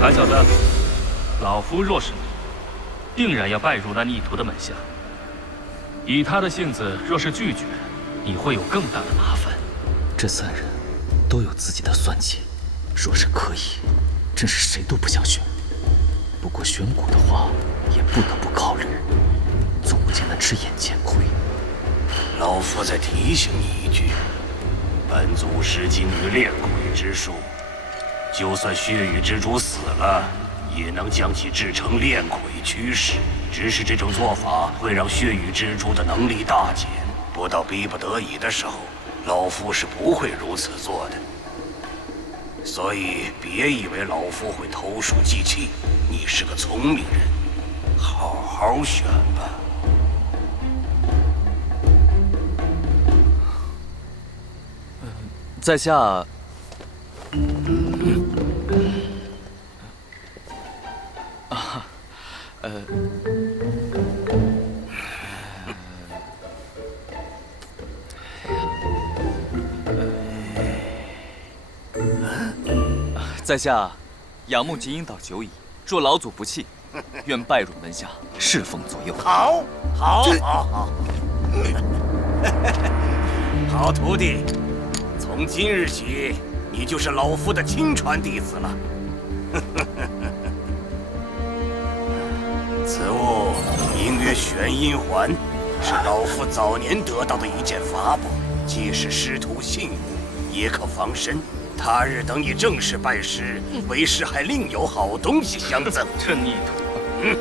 白小子，老夫若是你，定然要拜入那逆徒的门下。以他的性子，若是拒绝，你会有更大的麻烦。这三人都有自己的算计，若是可以，真是谁都不想选。不过选蛊的话，也不得不考虑，总不见得只眼见亏。老夫再提醒你一句，本祖师精于炼鬼之术，就算血雨之主死了，也能将其制成炼鬼驱使。只是这种做法会让血雨之主的能力大减，不到逼不得已的时候，老夫是不会如此做的。所以别以为老夫会投鼠忌器，你是个聪明人，好好选吧。在下，在下仰慕极阴岛久矣，若老祖不弃，愿拜入门下，侍奉左右。好，好，好，好，好徒弟，从今日起，你就是老夫的亲传弟子了。此物名曰玄阴环，是老夫早年得到的一件法宝，既是师徒信物，也可防身。他日等你正式拜师，为师还另有好东西相赠。这逆徒，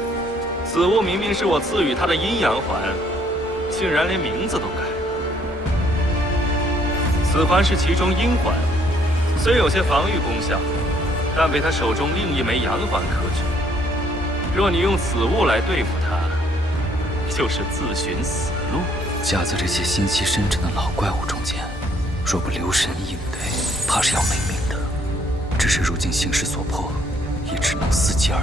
此物明明是我赐予他的阴阳环，竟然连名字都改。此环是其中阴环，虽有些防御功效，但被他手中另一枚阳环克制。若你用此物来对付他，就是自寻死路。夹在这些心机深沉的老怪物中间，若不留神应对，怕是要没命的。只是如今形势所迫，也只能伺机而